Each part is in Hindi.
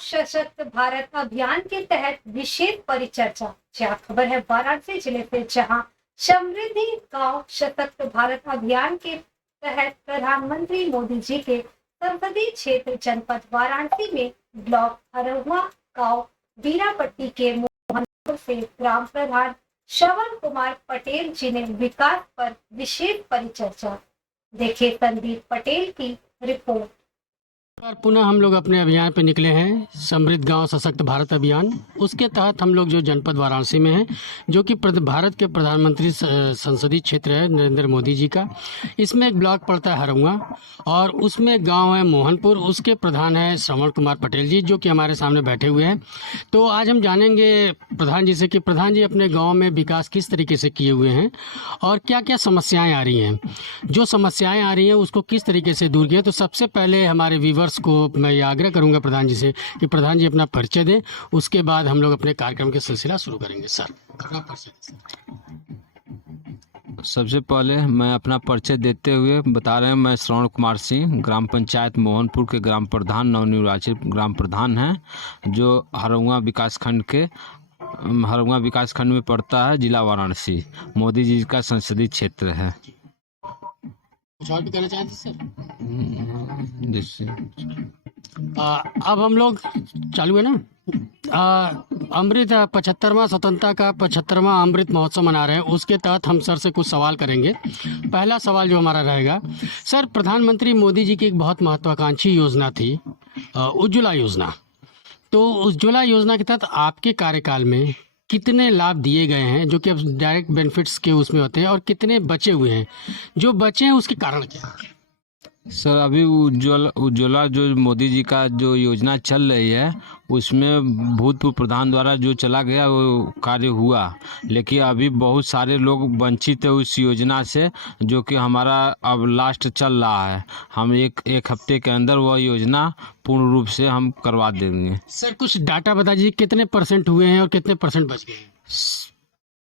सशक्त भारत अभियान के तहत विशेष परिचर्चा। क्या खबर है वाराणसी जिले से, जहां समृद्धि गांव सशक्त भारत अभियान के तहत प्रधानमंत्री मोदी जी के संसदीय क्षेत्र जनपद वाराणसी में ब्लॉक हरहुआ गांव बीरापट्टी के मोहनपुर से ग्राम प्रधान श्रवण कुमार पटेल जी ने विकास पर विशेष परिचर्चा। देखिए संदीप पटेल की रिपोर्ट। बार पुनः हम लोग अपने अभियान पे निकले हैं, समृद्ध गांव सशक्त भारत अभियान। उसके तहत हम लोग जो जनपद वाराणसी में हैं, जो कि भारत के प्रधानमंत्री संसदीय क्षेत्र है नरेंद्र मोदी जी का। इसमें एक ब्लॉक पड़ता है हरहुआ और उसमें गांव है मोहनपुर। उसके प्रधान है श्रवण कुमार पटेल जी, जो कि हमारे सामने बैठे हुए हैं। तो आज हम जानेंगे प्रधान जी से कि प्रधान जी अपने गाँव में विकास किस तरीके से किए हुए हैं और क्या क्या समस्याएँ आ रही हैं। जो समस्याएँ आ रही हैं उसको किस तरीके से दूर किया। तो सबसे पहले हमारे व्यूवर्स को मैं ये आग्रह करूंगा प्रधान जी से कि प्रधान जी अपना परिचय दें, उसके बाद हम लोग अपने कार्यक्रम के सिलसिला शुरू करेंगे। सर अपना परिचय दें। सबसे पहले मैं अपना परिचय देते हुए बता रहे हैं, मैं श्रवण कुमार सिंह ग्राम पंचायत मोहनपुर के ग्राम प्रधान, नवनिर्वाचित ग्राम प्रधान हैं, जो हरहुआ विकास खंड में पड़ता है, जिला वाराणसी। मोदी जी का संसदीय क्षेत्र है। कुछ और भी कहना चाहते सर? जिससे अब हम लोग चालू है ना, अमृत 75वां स्वतंत्रता का 75वां अमृत महोत्सव मना रहे हैं। उसके तहत हम सर से कुछ सवाल करेंगे। पहला सवाल जो हमारा रहेगा, सर प्रधानमंत्री मोदी जी की एक बहुत महत्वाकांक्षी योजना थी उज्ज्वला योजना। तो उज्ज्वला योजना के तहत आपके कार्यकाल में कितने लाभ दिए गए हैं, जो कि अब डायरेक्ट बेनिफिट्स के उसमें होते हैं, और कितने बचे हुए हैं? जो बचे हैं उसके कारण क्या है? सर अभी उज्ज्वला जो मोदी जी का जो योजना चल रही है, उसमें भूतपूर्व प्रधान द्वारा जो चला गया वो कार्य हुआ, लेकिन अभी बहुत सारे लोग वंचित है उस योजना से, जो कि हमारा अब लास्ट चल रहा है। हम एक हफ्ते के अंदर वह योजना पूर्ण रूप से हम करवा देंगे। सर कुछ डाटा बता दीजिए, कितने % हुए हैं और कितने % बच गए हैं?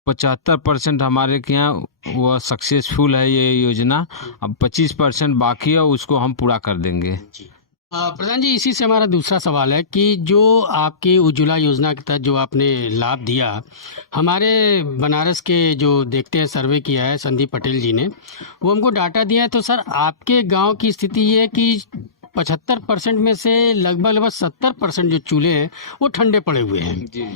75% हमारे के यहाँ वह सक्सेसफुल है ये योजना। अब 25% बाकी है, उसको हम पूरा कर देंगे। प्रधान जी इसी से हमारा दूसरा सवाल है कि जो आपकी उज्ज्वला योजना के तहत जो आपने लाभ दिया, हमारे बनारस के जो देखते हैं सर्वे किया है संदीप पटेल जी ने, वो हमको डाटा दिया है। तो सर आपके गांव की स्थिति ये है कि 75% में से लगभग 70% जो चूल्हे हैं वो ठंडे पड़े हुए हैं जी।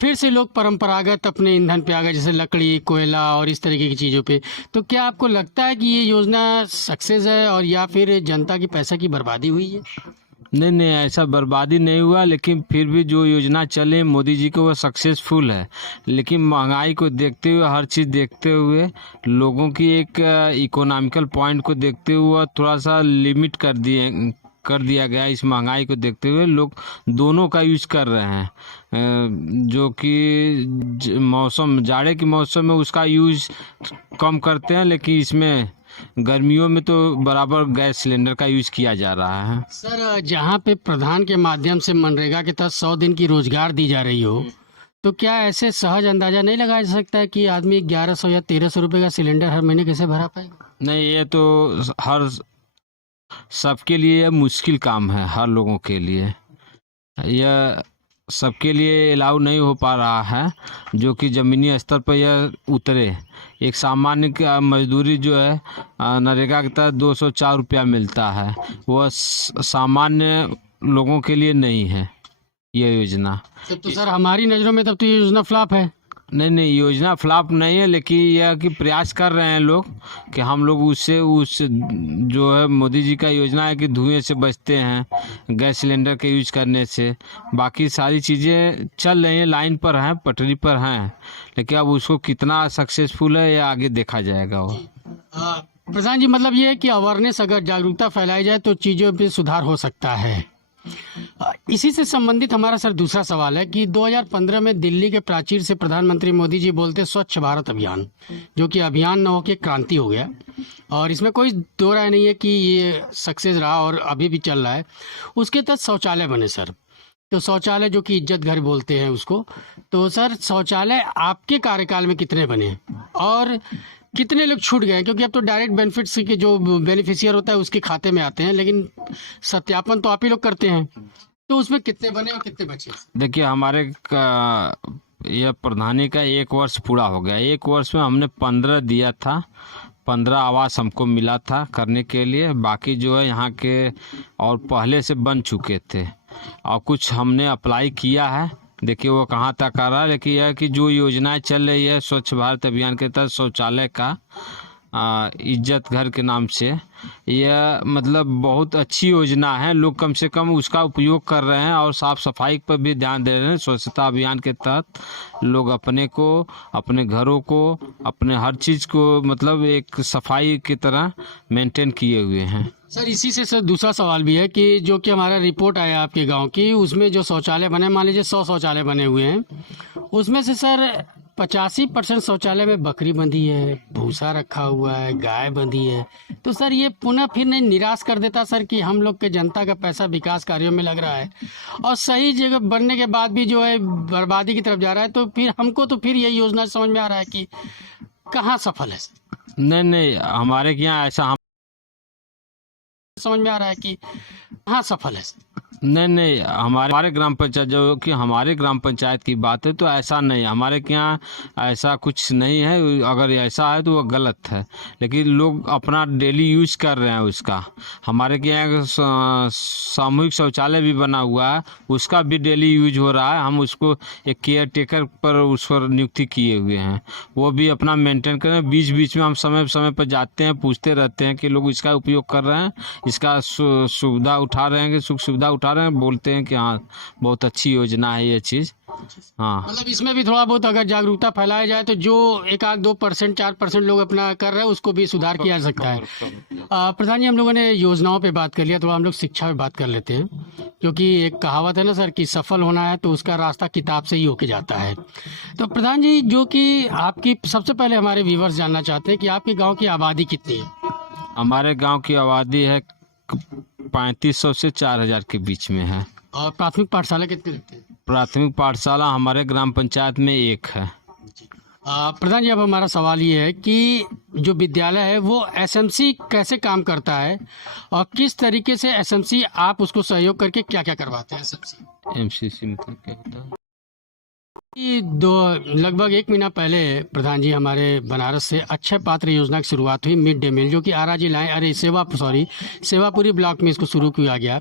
फिर से लोग परंपरागत अपने ईंधन पे आ गए, जैसे लकड़ी, कोयला और इस तरीके की चीज़ों पे। तो क्या आपको लगता है कि ये योजना सक्सेस है और या फिर जनता की पैसे की बर्बादी हुई है? नहीं, ऐसा बर्बादी नहीं हुआ, लेकिन फिर भी जो योजना चले मोदी जी को वो सक्सेसफुल है। लेकिन महंगाई को देखते हुए, हर चीज़ देखते हुए, लोगों की एक इकोनॉमिकल पॉइंट को देखते हुए थोड़ा सा लिमिट कर दिया गया। इस महंगाई को देखते हुए लोग दोनों का यूज कर रहे हैं, जो कि मौसम जाड़े के मौसम में उसका यूज कम करते हैं, लेकिन इसमें गर्मियों में तो बराबर गैस सिलेंडर का यूज किया जा रहा है। सर जहाँ पे प्रधान के माध्यम से मनरेगा के तहत 100 दिन की रोजगार दी जा रही हो, तो क्या ऐसे सहज अंदाजा नहीं लगाया जा सकता है कि आदमी 1100 या 1300 रुपये का सिलेंडर हर महीने कैसे भरा पाएगा? नहीं, ये तो सबके लिए मुश्किल काम है। हर लोगों के लिए यह सबके लिए अलाउ नहीं हो पा रहा है, जो कि ज़मीनी स्तर पर यह उतरे। एक सामान्य मजदूरी जो है नरेगा के तहत 204 रुपया मिलता है, वह सामान्य लोगों के लिए नहीं है यह योजना। तो सर हमारी नज़रों में तब तो ये योजना फ्लॉप है। नहीं, योजना फ्लॉप नहीं है, लेकिन यह कि प्रयास कर रहे हैं लोग कि हम लोग उस जो है मोदी जी का योजना है कि धुएं से बचते हैं गैस सिलेंडर के यूज करने से। बाकी सारी चीज़ें चल रही हैं, लाइन पर हैं, पटरी पर हैं, लेकिन अब उसको कितना सक्सेसफुल है यह आगे देखा जाएगा। वो प्रधान जी मतलब ये है कि अवेयरनेस, अगर जागरूकता फैलाई जाए तो चीज़ों पे सुधार हो सकता है। इसी से संबंधित हमारा सर दूसरा सवाल है कि 2015 में दिल्ली के प्राचीर से प्रधानमंत्री मोदी जी बोलते स्वच्छ भारत अभियान, जो कि अभियान न होकर क्रांति हो गया, और इसमें कोई दो राय नहीं है कि ये सक्सेस रहा और अभी भी चल रहा है। उसके तहत शौचालय बने सर, तो शौचालय जो कि इज्जत घर बोलते हैं उसको, तो सर शौचालय आपके कार्यकाल में कितने बने और कितने लोग छूट गए? क्योंकि अब तो डायरेक्ट बेनिफिट्स के जो बेनिफिशियर होता है उसके खाते में आते हैं, लेकिन सत्यापन तो आप ही लोग करते हैं। तो उसमें कितने बने और कितने बचे? देखिए हमारे यह प्रधानी का 1 वर्ष पूरा हो गया। 1 वर्ष में हमने 15 दिया था, 15 आवास हमको मिला था करने के लिए। बाकी जो है यहाँ के और पहले से बन चुके थे और कुछ हमने अप्लाई किया है। देखिए वो कहाँ तक आ रहा है, लेकिन यह है कि जो योजनाएं चल रही है स्वच्छ भारत अभियान के तहत शौचालय का इज्जत घर के नाम से, यह मतलब बहुत अच्छी योजना है। लोग कम से कम उसका उपयोग कर रहे हैं और साफ सफाई पर भी ध्यान दे रहे हैं। स्वच्छता अभियान के तहत लोग अपने को, अपने घरों को, अपने हर चीज़ को मतलब एक सफाई की तरह मेंटेन किए हुए हैं। सर इसी से सर दूसरा सवाल भी है कि जो कि हमारा रिपोर्ट आया आपके गांव की, उसमें जो शौचालय बने, मान लीजिए 100 शौचालय बने हुए हैं, उसमें से सर 85% शौचालय में बकरी बंधी है, भूसा रखा हुआ है, गाय बंधी है। तो सर ये पुनः फिर नहीं निराश कर देता सर कि हम लोग के जनता का पैसा विकास कार्यों में लग रहा है और सही जगह बनने के बाद भी जो है बर्बादी की तरफ जा रहा है। तो फिर हमको तो फिर यही योजना समझ में आ रहा है कि कहाँ सफल है। नहीं, हमारे यहाँ ऐसा समझ में आ रहा है कि कहाँ सफल है। नहीं, हमारे ग्राम पंचायत, जो कि हमारे ग्राम पंचायत की बात है, तो ऐसा नहीं, हमारे यहाँ ऐसा कुछ नहीं है। अगर ऐसा है तो वो गलत है, लेकिन लोग अपना डेली यूज कर रहे हैं उसका। हमारे यहाँ सामूहिक शौचालय भी बना हुआ है, उसका भी डेली यूज हो रहा है। हम उसको एक केयर टेकर पर उस पर नियुक्ति किए हुए हैं, वो भी अपना मेंटेन कर रहे हैं। बीच बीच में हम समय समय पर जाते हैं, पूछते रहते हैं कि लोग इसका उपयोग कर रहे हैं, इसका सुविधा उठा रहे हैं कि सुख सुविधा उठा रहे हैं, बोलते हैं कि हाँ बहुत अच्छी योजना है ये चीज़। हाँ मतलब इसमें भी थोड़ा बहुत अगर जागरूकता फैलाया जाए तो जो 1-2%, 4% लोग अपना कर रहे हैं उसको भी सुधार किया जा सकता है। प्रधान जी, हम लोगों ने योजनाओं पे बात कर लिया, थोड़ा हम लोग शिक्षा पे बात कर लेते हैं, क्योंकि एक कहावत है ना सर कि सफल होना है तो उसका रास्ता किताब से ही होके जाता है। तो प्रधान जी, जो कि आपकी सबसे पहले हमारे व्यूवर्स जानना चाहते हैं कि आपके गाँव की आबादी कितनी है? हमारे गांव की आबादी है 3500 से 4000 के बीच में है। और प्राथमिक पाठशाला कितने लगते हैं? प्राथमिक पाठशाला हमारे ग्राम पंचायत में 1 है। प्रधान जी, अब हमारा सवाल ये है कि जो विद्यालय है वो एसएमसी कैसे काम करता है और किस तरीके से एसएमसी आप उसको सहयोग करके क्या क्या करवाते हैं एसएमसी? एमसीसी मतलब क्या होता है? लगभग 1 महीना पहले प्रधान जी हमारे बनारस से अक्षय पात्र योजना की शुरुआत हुई, मिड डे मील, जो कि आरा जिला सेवापुरी ब्लॉक में इसको शुरू किया गया।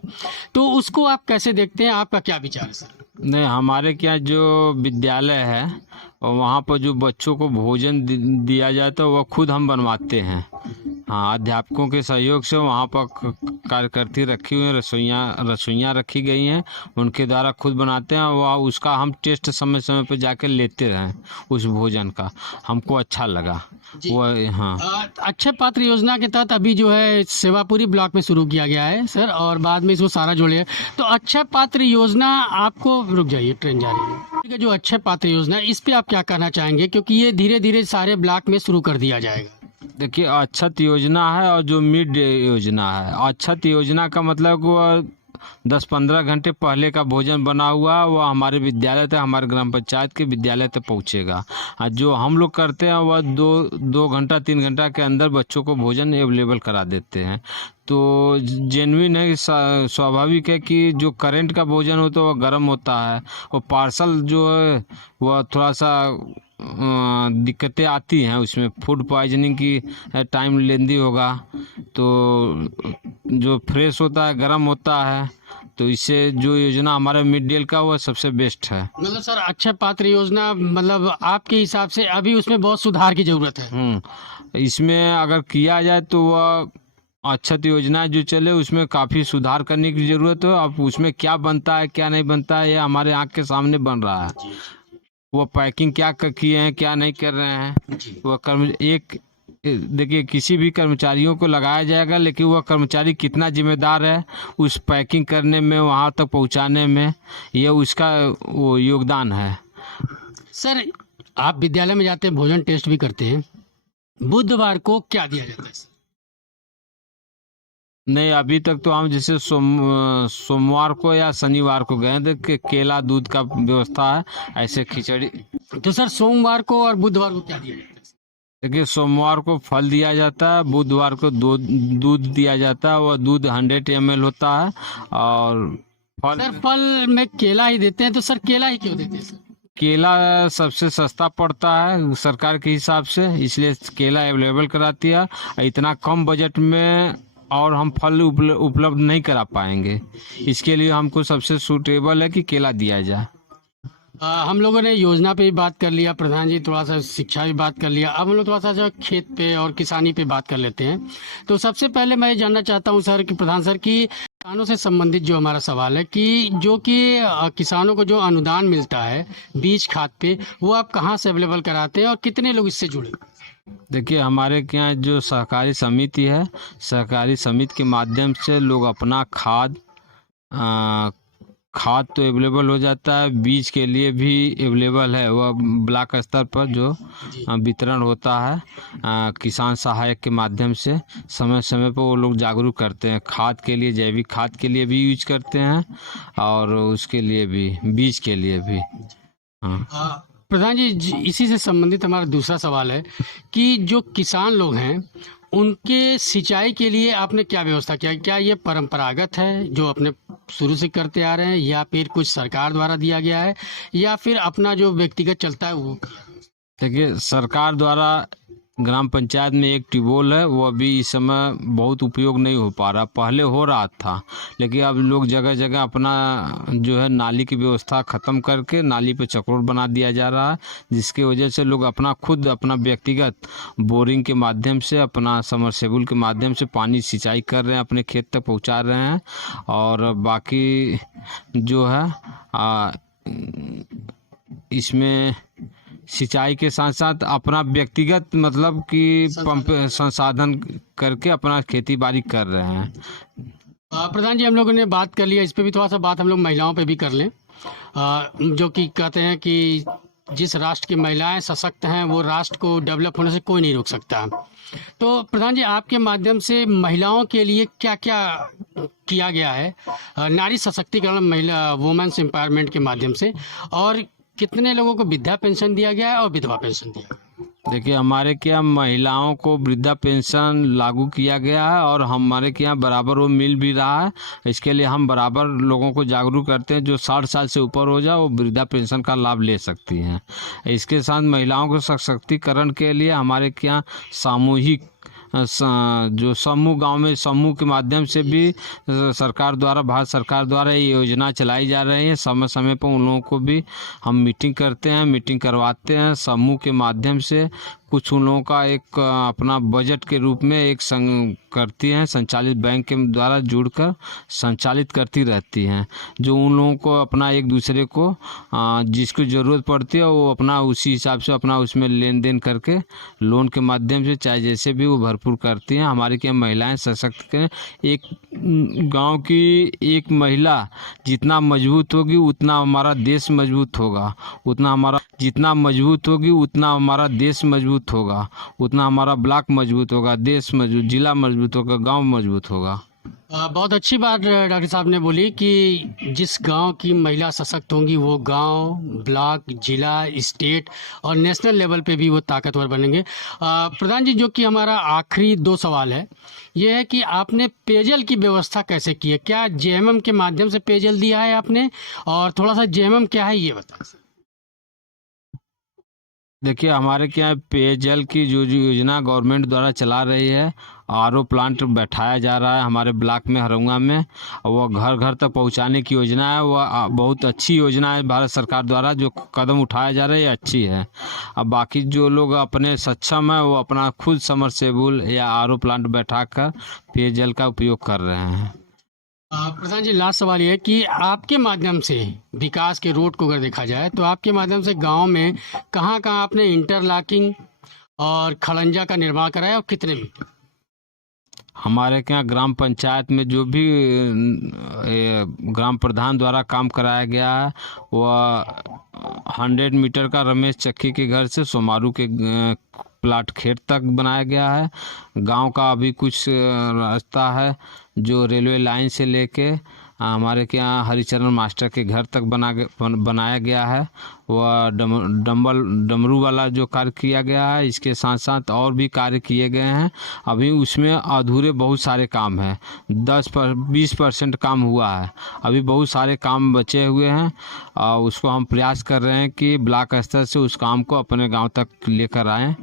तो उसको आप कैसे देखते हैं, आपका क्या विचार है सर? नहीं, हमारे क्या जो विद्यालय है और वहाँ पर जो बच्चों को भोजन दिया जाता है वो खुद हम बनवाते हैं। हाँ, अध्यापकों के सहयोग से वहाँ पर कार्यकर्ती रखी हुई हैं, रसोइयाँ रखी गई हैं, उनके द्वारा खुद बनाते हैं। वह उसका हम टेस्ट समय समय पर जाकर लेते रहें उस भोजन का, हमको अच्छा लगा वो। हाँ, अक्षय पात्र योजना के तहत अभी जो है सेवापुरी ब्लॉक में शुरू किया गया है सर, और बाद में इसको सारा जोड़े। तो अक्षय पात्र योजना आपको, रुक जाइए ट्रेन जा रही है, जो अक्षय पात्र योजना इस पे आप क्या कहना चाहेंगे, क्योंकि ये धीरे धीरे सारे ब्लॉक में शुरू कर दिया जाएगा? देखिए, अक्षत योजना है और जो मिड डे योजना है, अक्षत योजना का मतलब वो 10-15 घंटे पहले का भोजन बना हुआ वो हमारे विद्यालय तक, हमारे ग्राम पंचायत के विद्यालय तक पहुंचेगा। जो हम लोग करते हैं वह 2 घंटा 3 घंटा के अंदर बच्चों को भोजन अवेलेबल करा देते हैं। तो जेन्युइन है, स्वाभाविक है कि जो करंट का भोजन होता है वह गर्म होता है, और पार्सल जो है वह थोड़ा सा दिक्कतें आती हैं उसमें, फूड पॉइजनिंग की टाइम लेंदी होगा। तो जो फ्रेश होता है गर्म होता है, तो इससे जो योजना हमारे मिड डे का वो सबसे बेस्ट है। मतलब सर अक्षय पात्र योजना, मतलब आपके हिसाब से अभी उसमें बहुत सुधार की जरूरत है? इसमें अगर किया जाए तो वह अक्षत योजना जो चले उसमें काफ़ी सुधार करने की ज़रूरत है। अब उसमें क्या बनता है क्या नहीं बनता है ये हमारे आँख के सामने बन रहा है। वो पैकिंग क्या किए हैं क्या नहीं कर रहे हैं, वो देखिए किसी भी कर्मचारियों को लगाया जाएगा, लेकिन वह कर्मचारी कितना जिम्मेदार है उस पैकिंग करने में, वहाँ तक पहुँचाने में, ये उसका वो योगदान है। सर आप विद्यालय में जाते हैं, भोजन टेस्ट भी करते हैं, बुधवार को क्या दिया जाता है? नहीं, अभी तक तो हम जैसे सोमवार को या शनिवार को गए थे कि केला दूध का व्यवस्था है, ऐसे खिचड़ी। तो सर सोमवार को और बुधवार को क्या दिया जाता है? देखिए, सोमवार को फल दिया जाता है, बुधवार को दूध दिया जाता है। वह दूध 100 ml होता है, और फल सर फल में केला ही देते हैं, तो सर केला ही क्यों देते हैं सर? केला सबसे सस्ता पड़ता है सरकार के हिसाब से, इसलिए केला अवेलेबल कराती है। इतना कम बजट में और हम फल उपलब्ध नहीं करा पाएंगे, इसके लिए हमको सबसे सूटेबल है कि केला दिया जाए। हम लोगों ने योजना पे भी बात कर लिया, प्रधान जी थोड़ा सा शिक्षा भी बात कर लिया, अब हम लोग थोड़ा सा जो खेत पे और किसानी पे बात कर लेते हैं। तो सबसे पहले मैं ये जानना चाहता हूँ सर कि प्रधान सर की किसानों से संबंधित जो हमारा सवाल है कि जो कि किसानों को जो अनुदान मिलता है बीज खाद पे, वो आप कहाँ से अवेलेबल कराते हैं और कितने लोग इससे जुड़े? देखिए हमारे के यहाँ जो सहकारी समिति है, सहकारी समिति के माध्यम से लोग अपना खाद तो अवेलेबल हो जाता है, बीज के लिए भी अवेलेबल है। वह ब्लॉक स्तर पर जो वितरण होता है किसान सहायक के माध्यम से, समय समय पर वो लोग जागरूक करते हैं। खाद के लिए, जैविक खाद के लिए भी यूज करते हैं और उसके लिए भी, बीज के लिए भी। हाँ, प्रधान जी इसी से संबंधित हमारा दूसरा सवाल है कि जो किसान लोग हैं उनके सिंचाई के लिए आपने क्या व्यवस्था किया? क्या ये परंपरागत है जो अपने शुरू से करते आ रहे हैं, या फिर कुछ सरकार द्वारा दिया गया है, या फिर अपना जो व्यक्तिगत चलता है वो? देखिए सरकार द्वारा ग्राम पंचायत में एक ट्यूबवेल है, वो अभी इस समय बहुत उपयोग नहीं हो पा रहा। पहले हो रहा था, लेकिन अब लोग जगह जगह अपना जो है नाली की व्यवस्था ख़त्म करके नाली पे चक्रोट बना दिया जा रहा है, जिसकी वजह से लोग अपना व्यक्तिगत बोरिंग के माध्यम से, अपना समरसेबुल के माध्यम से पानी सिंचाई कर रहे हैं, अपने खेत तक पहुंचा रहे हैं। और बाकी जो है इसमें सिंचाई के साथ साथ अपना व्यक्तिगत मतलब कि पंप संसाधन करके अपना खेती बाड़ी कर रहे हैं। प्रधान जी हम लोगों ने बात कर लिया, इस पे भी थोड़ा सा बात हम लोग महिलाओं पे भी कर लें। जो कि कहते हैं कि जिस राष्ट्र की महिलाएं सशक्त हैं वो राष्ट्र को डेवलप होने से कोई नहीं रोक सकता। तो प्रधान जी आपके माध्यम से महिलाओं के लिए क्या क्या किया गया है नारी सशक्तिकरण, महिला वुमेन्स एम्पावरमेंट के माध्यम से, और कितने लोगों को वृद्धा पेंशन दिया गया है और विधवा पेंशन दिया गया? देखिए हमारे के यहाँ महिलाओं को वृद्धा पेंशन लागू किया गया है और हमारे के यहाँ बराबर वो मिल भी रहा है। इसके लिए हम बराबर लोगों को जागरूक करते हैं, जो 60 साल से ऊपर हो जाए वो वृद्धा पेंशन का लाभ ले सकती हैं। इसके साथ महिलाओं को सशक्तिकरण के लिए हमारे के यहाँ सामूहिक जो समूह, गांव में समूह के माध्यम से भी सरकार द्वारा, भारत सरकार द्वारा ये योजना चलाई जा रही है। समय समय पर उन लोगों को भी हम मीटिंग करते हैं, मीटिंग करवाते हैं समूह के माध्यम से। कुछ उन लोगों का एक अपना बजट के रूप में एक संग करती हैं, संचालित बैंक के द्वारा जुड़कर संचालित करती रहती हैं, जो उन लोगों को अपना एक दूसरे को जिसको ज़रूरत पड़ती है वो अपना उसी हिसाब से अपना उसमें लेन देन करके लोन के माध्यम से चाहे जैसे भी वो भरपूर करती हैं। हमारी क्या महिलाएं सशक्त करें, एक गांव की एक महिला जितना मजबूत होगी उतना हमारा देश मजबूत होगा, उतना हमारा जितना मजबूत होगी उतना हमारा देश मजबूत होगा, उतना हमारा ब्लॉक मजबूत होगा, देश मजबूत, जिला मजबूत होगा, गांव मजबूत होगा। बहुत अच्छी बात डॉक्टर साहब ने बोली कि जिस गांव की महिला सशक्त होंगी वो गांव, ब्लॉक, जिला, स्टेट और नेशनल लेवल पे भी वो ताकतवर बनेंगे। प्रधान जी जो कि हमारा आखिरी 2 सवाल है, ये है कि आपने पेयजल की व्यवस्था कैसे की है? क्या जेएमएम के माध्यम से पेयजल दिया है आपने? और थोड़ा सा जेएमएम क्या है ये बताएं। देखिए हमारे के यहाँ पेयजल की जो योजना गवर्नमेंट द्वारा चला रही है, आरओ प्लांट बैठाया जा रहा है हमारे ब्लॉक में, हरौंगा में, वो घर घर तक पहुंचाने की योजना है। वह बहुत अच्छी योजना है, भारत सरकार द्वारा जो कदम उठाया जा रहा है अच्छी है। अब बाकी जो लोग अपने सक्षम है वो अपना खुद समरसेबुल या आरओ प्लांट बैठाकर पेयजल का उपयोग कर रहे हैं। प्रधान जी लास्ट सवाल ये है कि आपके माध्यम से विकास के रोड को अगर देखा जाए तो आपके माध्यम से गांव में कहाँ कहाँ आपने इंटरलॉकिंग और खड़ंजा का निर्माण कराया और कितने में? हमारे के यहाँ ग्राम पंचायत में जो भी ग्राम प्रधान द्वारा काम कराया गया है वह 100 मीटर का रमेश चक्की के घर से सोमारू के प्लाट खेत तक बनाया गया है। गांव का अभी कुछ रास्ता है जो रेलवे लाइन से लेके हमारे के यहाँ हरिचरण मास्टर के घर तक बनाया गया है। वह डमरू वाला जो कार्य किया गया है, इसके साथ साथ और भी कार्य किए गए हैं। अभी उसमें अधूरे बहुत सारे काम हैं, 20% काम हुआ है, अभी बहुत सारे काम बचे हुए हैं। और उसको हम प्रयास कर रहे हैं कि ब्लॉक स्तर से उस काम को अपने गांव तक लेकर आएँ।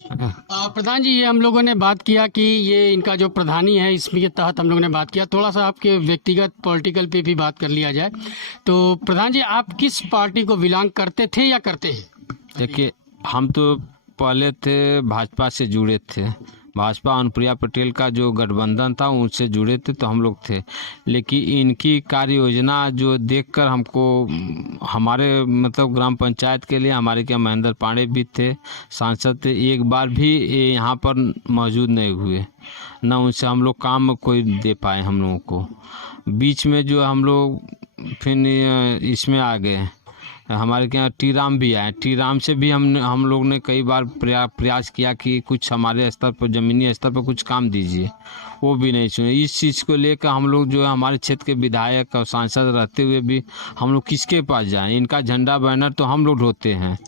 प्रधान जी, ये हम लोगों ने बात किया कि ये इनका जो प्रधानी है, इसके तहत हम लोगों ने बात किया। थोड़ा सा आपके व्यक्तिगत पॉलिटिकल पे भी बात कर लिया जाए तो प्रधान जी, आप किस पार्टी को बिलोंग करते थे या करते हैं? देखिए, हम तो पहले थे भाजपा से जुड़े थे। भाजपा अनुप्रिया पटेल का जो गठबंधन था उनसे जुड़े थे, तो हम लोग थे। लेकिन इनकी कार्य योजना जो देखकर हमको, हमारे मतलब ग्राम पंचायत के लिए हमारे क्या महेंद्र पांडे भी थे, सांसद थे, एक बार भी ये यहाँ पर मौजूद नहीं हुए, ना उनसे हम लोग काम कोई दे पाए हम लोगों को। बीच में जो हम लोग फिर इसमें आ गए, हमारे के यहाँ टी राम भी आए। टी राम से भी हम लोग ने कई बार प्रयास किया कि कुछ हमारे स्तर पर, ज़मीनी स्तर पर कुछ काम दीजिए, वो भी नहीं सुने। इस चीज़ को लेकर हम लोग जो है, हमारे क्षेत्र के विधायक और सांसद रहते हुए भी हम लोग किसके पास जाएं? इनका झंडा बैनर तो हम लोग ढोते हैं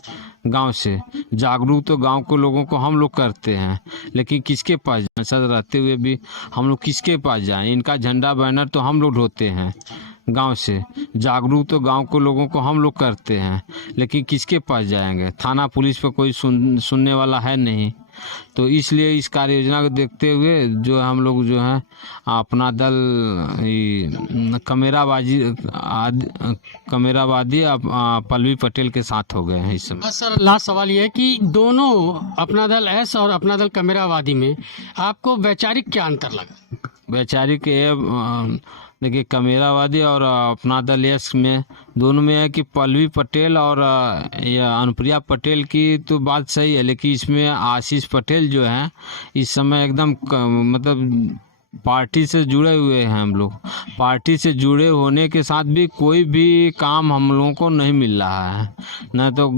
गांव से, जागरूक तो गांव को लोगों को हम लोग करते हैं, लेकिन किसके पास जाएं? सांसद रहते हुए भी हम लोग किसके पास जाएं? इनका झंडा बैनर तो हम लोग ढोते हैं गांव से, जागरूक तो गांव को लोगों को हम लोग करते हैं, लेकिन किसके पास जाएंगे? थाना पुलिस पर कोई सुनने वाला है नहीं। तो इसलिए इस कार्य योजना को देखते हुए जो हम लोग जो है अपना दल कमेरावादी पल्लवी पटेल के साथ हो गए हैं इस समय। सर, लास्ट सवाल ये है कि दोनों अपना दल एस और अपना दल कमेरावादी में आपको वैचारिक क्या अंतर लगा? वैचारिक देखिए, कमेरावादी और अपना दल यस में दोनों में है कि पल्लवी पटेल और अनुप्रिया पटेल की तो बात सही है, लेकिन इसमें आशीष पटेल जो हैं इस समय एकदम मतलब पार्टी से जुड़े हुए हैं। हम लोग पार्टी से जुड़े होने के साथ भी कोई भी काम हम लोगों को नहीं मिल रहा है, न तो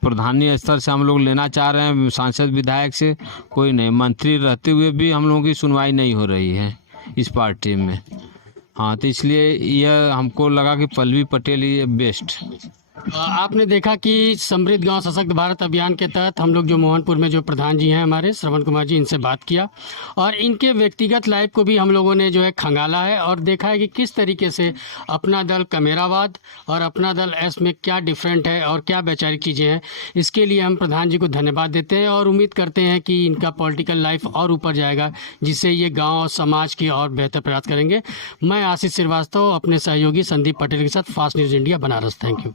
प्रधानी स्तर से हम लोग लेना चाह रहे हैं, सांसद विधायक से कोई नहीं, मंत्री रहते हुए भी हम लोगों की सुनवाई नहीं हो रही है इस पार्टी में। हाँ, तो इसलिए यह हमको लगा कि पल्लवी पटेल ये बेस्ट। आपने देखा कि समृद्ध गांव सशक्त भारत अभियान के तहत हम लोग जो मोहनपुर में जो प्रधान जी हैं हमारे श्रवण कुमार जी, इनसे बात किया और इनके व्यक्तिगत लाइफ को भी हम लोगों ने जो है खंगाला है और देखा है कि किस तरीके से अपना दल कमेरावाद और अपना दल एस में क्या डिफरेंट है और क्या वैचारिक चीज़ें हैं। इसके लिए हम प्रधान जी को धन्यवाद देते हैं और उम्मीद करते हैं कि इनका पॉलिटिकल लाइफ और ऊपर जाएगा, जिससे ये गाँव और समाज की और बेहतर प्रयास करेंगे। मैं आशीष श्रीवास्तव अपने सहयोगी संदीप पटेल के साथ fast news India Banaras. Thank you.